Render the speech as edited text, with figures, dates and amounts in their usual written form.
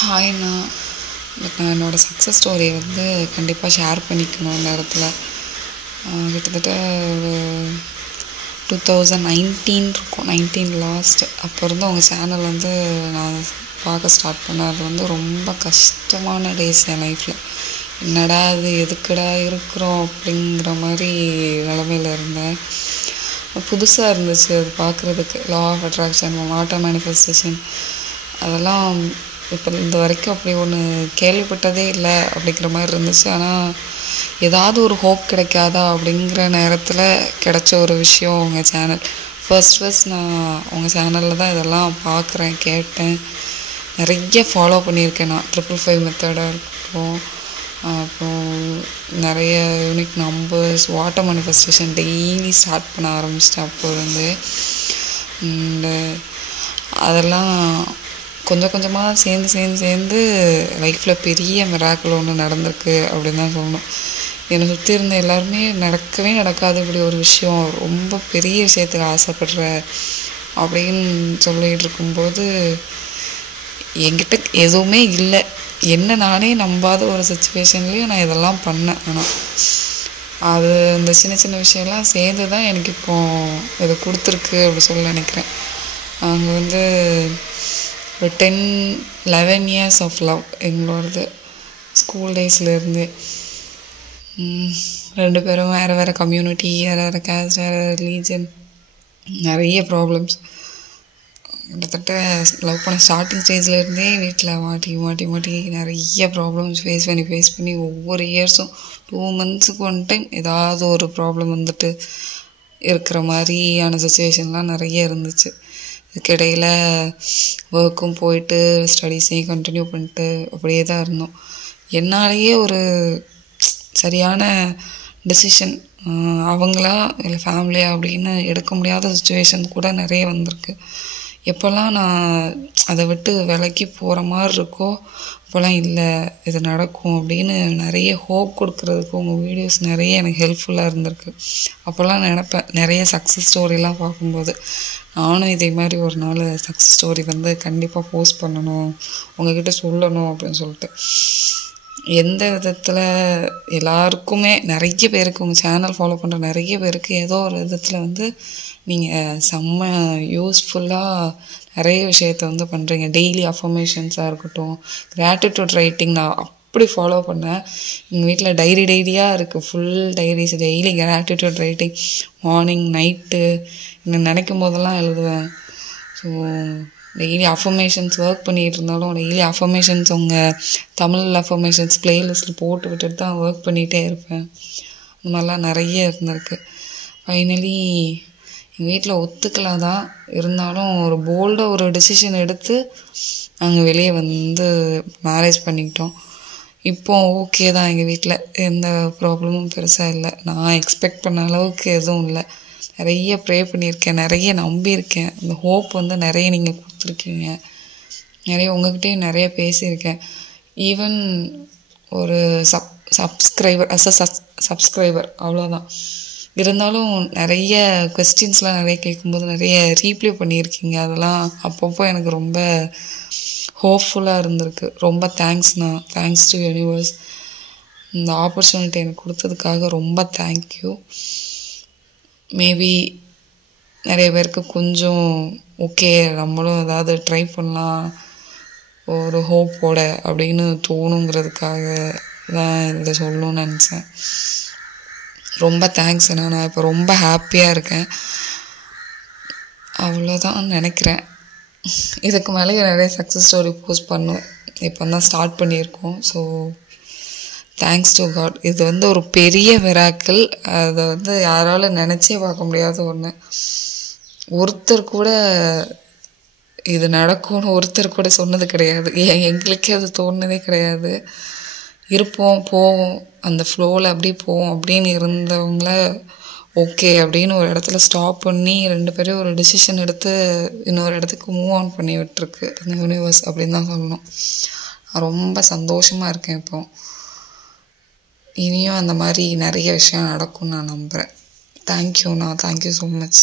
ஹாய்ண்ணா. நான் என்னோடய சக்ஸஸ் ஸ்டோரியை கண்டிப்பாக ஷேர் பண்ணிக்கணும் இந்த இடத்துல. கிட்டத்தட்ட ஒரு 2019 இருக்கும், 19 லாஸ்ட். அப்போ இருந்து அவங்க சேனல் நான் பார்க்க ஸ்டார்ட் பண்ணேன். அது ரொம்ப கஷ்டமான டேஸ் என் லைஃப்பில். என்னடா அது, எதுக்குடா இருக்கிறோம் அப்படிங்கிற மாதிரி நிலமையில் இருந்தேன். புதுசாக இருந்துச்சு அது பார்க்குறதுக்கு. Law of attraction, water manifestation, அதெல்லாம் இப்போ இந்த வரைக்கும் அப்படி ஒன்று கேள்விப்பட்டதே இல்லை அப்படிங்கிற மாதிரி இருந்துச்சு. ஆனால் ஏதாவது ஒரு ஹோப் கிடைக்காதா அப்படிங்கிற நேரத்தில் கிடைச்ச ஒரு விஷயம் உங்கள் சேனல். ஃபர்ஸ்ட் நான் உங்கள் சேனலில் தான் இதெல்லாம் பார்க்குறேன், கேட்டேன், நிறைய ஃபாலோ பண்ணியிருக்கேன். நான் 555 மெத்தடாக இருக்கட்டும், அப்புறம் நிறைய unique numbers, water manifestation daily start பண்ண ஆரம்பிச்சிட்டேன் அப்போ இருந்து. அண்டு அதெல்லாம் கொஞ்சம் கொஞ்சமாக சேர்ந்து லைஃப்பில் பெரிய மிராக்கிள் ஒன்று நடந்திருக்கு அப்படின்னு தான் சொல்லணும். என்னை சுற்றி இருந்த எல்லாருமே நடக்கவே நடக்காது இப்படி ஒரு விஷயம், ரொம்ப பெரிய விஷயத்துக்கு ஆசைப்படுற அப்படின்னு சொல்லிகிட்டு இருக்கும்போது என்கிட்ட எதுவுமே இல்லை. என்ன நானே நம்பாத ஒரு சுச்சுவேஷன்லேயும் நான் இதெல்லாம் பண்ணேன். ஆனால் அது இந்த சின்ன சின்ன விஷயம்லாம் சேர்ந்து தான் எனக்கு இப்போது இதை கொடுத்துருக்கு அப்படி சொல்ல நினைக்கிறேன். அங்கே ஒரு 10-11 இயர்ஸ் ஆஃப் லவ் எங்களோடது. ஸ்கூல் டேஸ்லேருந்து 2 பேரும் வேறு கம்யூனிட்டி, வேறு கேஸ்ட், வேறு ரிலீஜன், நிறைய ப்ராப்ளம்ஸ். கிட்டத்தட்ட லவ் பண்ண ஸ்டார்டிங் ஸ்டேஜ்லேருந்தே வீட்டில் மாட்டி நிறைய ப்ராப்ளம்ஸ் ஃபேஸ் பண்ணி ஒவ்வொரு இயர்ஸும் 2 மந்த்ஸுக்கு 1 டைம் ஏதாவது ஒரு ப்ராப்ளம் இருக்கிற மாதிரியான சுச்சுவேஷன்லாம் நிறைய இருந்துச்சு. இதுக்கிடையில் ஒர்க்கும் போயிட்டு ஸ்டடீஸையும் கண்டினியூ பண்ணிட்டு அப்படியே தான் இருந்தோம். என்னாலேயே ஒரு சரியான டெசிஷன் அவங்களா இல்லை ஃபேமிலியா அப்படின்னு எடுக்க முடியாத சுச்சுவேஷன் கூட நிறைய வந்திருக்கு. எப்போல்லாம் நான் அதை விட்டு விலக்கி போகிற மாதிரி இருக்கோ அப்போல்லாம் இல்லை இது நடக்கும் அப்படின்னு நிறைய ஹோப் கொடுக்குறதுக்கு உங்கள் வீடியோஸ் நிறைய எனக்கு ஹெல்ப்ஃபுல்லாக இருந்திருக்கு. அப்போல்லாம் நினப்பேன், நிறைய சக்ஸஸ் ஸ்டோரிலாம் பார்க்கும்போது நானும் இதே மாதிரி ஒரு நாள் சக்ஸஸ் ஸ்டோரி கண்டிப்பாக போஸ்ட் பண்ணணும், உங்ககிட்ட சொல்லணும் அப்படின்னு சொல்லிட்டு. எந்த விதத்தில் எல்லாருக்குமே, நிறைய பேருக்கு, உங்கள் சேனல் ஃபாலோ பண்ணுற நிறைய பேருக்கு ஏதோ ஒரு விதத்தில் நீங்கள் செம்ம யூஸ்ஃபுல்லாக நிறைய விஷயத்த பண்ணுறீங்க. டெய்லி அஃபர்மேஷன்ஸாக இருக்கட்டும், கிராட்டிடியூட் ரைட்டிங் நான் அப்படி ஃபாலோ பண்ணேன். எங்கள் வீட்டில் டைரியாக இருக்குது, full diaries. Daily gratitude writing morning night என்ன நினைக்கும் போதெல்லாம் எழுதுவேன். ஸோ டெய்லி அஃபர்மேஷன்ஸ் ஒர்க் பண்ணிகிட்டு இருந்தாலும் டெய்லி அஃபர்மேஷன்ஸ் உங்கள் தமிழ் அஃபர்மேஷன்ஸ் ப்ளேலிஸ்ட்டில் போட்டு விட்டுட்டு தான் ஒர்க் பண்ணிகிட்டே இருப்பேன். இந்த மாதிரிலாம் நிறைய இருந்திருக்கு. ஃபைனலி எங்கள் வீட்டில் ஒத்துக்கலாம் தான், இருந்தாலும் ஒரு போல்டாக ஒரு டெசிஷன் எடுத்து நாங்கள் வெளியே மேரேஜ் பண்ணிக்கிட்டோம். இப்போ ஓகே தான், எங்கள் வீட்டில் எந்த ப்ராப்ளமும் பெருசாக இல்லை. நான் எக்ஸ்பெக்ட் பண்ண அளவுக்கு எதுவும் இல்லை. நிறைய ப்ரே பண்ணியிருக்கேன், நிறைய நம்பியிருக்கேன். அந்த ஹோப் நிறைய நீங்கள் கொடுத்துருக்கீங்க. நிறைய உங்கள்கிட்டயும் நிறைய பேசியிருக்கேன். ஈவன் ஒரு சப்ஸ்கிரைபர் அவ்வளோதான். இருந்தாலும் நிறைய கொஸ்டின்ஸ்லாம் நிறைய கேட்கும்போது நிறைய ரீப்ளை பண்ணியிருக்கீங்க. அதெல்லாம் அப்பப்போ எனக்கு ரொம்ப ஹோப்ஃபுல்லாக இருந்திருக்கு. ரொம்ப தேங்க்ஸ்ண்ணா. Thanks to universe. இந்த ஆப்பர்ச்சுனிட்டி எனக்கு கொடுத்ததுக்காக ரொம்ப தேங்க்யூ. மேபி நிறைய பேருக்கு கொஞ்சம் ஓகே, நம்மளும் ஏதாவது ட்ரை பண்ணலாம் ஒரு ஹோப்போட அப்படின்னு தோணுங்கிறதுக்காக தான் இதை சொல்லணும்னு நினச்சேன். ரொம்ப தேங்க்ஸ் அண்ணா. நான் இப்போ ரொம்ப ஹாப்பியாக இருக்கேன். அவ்வளோதான் நினைக்கிறேன். இதுக்கு மேலே நிறைய சக்ஸஸ் ஸ்டோரி போஸ்ட் பண்ணுவேன். இப்போ தான் ஸ்டார்ட் பண்ணியிருக்கோம். So thanks to God. இது ஒரு பெரிய மிராக்கிள். அதை யாராலும் நினச்சே பார்க்க முடியாத ஒன்று. ஒருத்தர் கூட இது நடக்கும்னு ஒருத்தர் கூட சொன்னது கிடையாது. எங்களுக்கே அது தோணுனதே கிடையாது. இருப்போம், போவோம், அந்த ஃப்ளோவில் அப்படியே போவோம் அப்படின்னு இருந்தவங்கள ஓகே அப்படின்னு ஒரு இடத்துல ஸ்டாப் பண்ணி 2 பேரும் ஒரு டிசிஷன் எடுத்து இன்னொரு இடத்துக்கு மூவ் ஆன் பண்ணி விட்டுருக்கு இந்த யூனிவர்ஸ் அப்படின்னு தான் சொல்லணும். ரொம்ப சந்தோஷமாக இருக்கேன். இப்போ இனியும் அந்த மாதிரி நிறைய விஷயம் நடக்கும்னு நான் நம்புகிறேன். தேங்க்யூண்ணா. Thank you so much.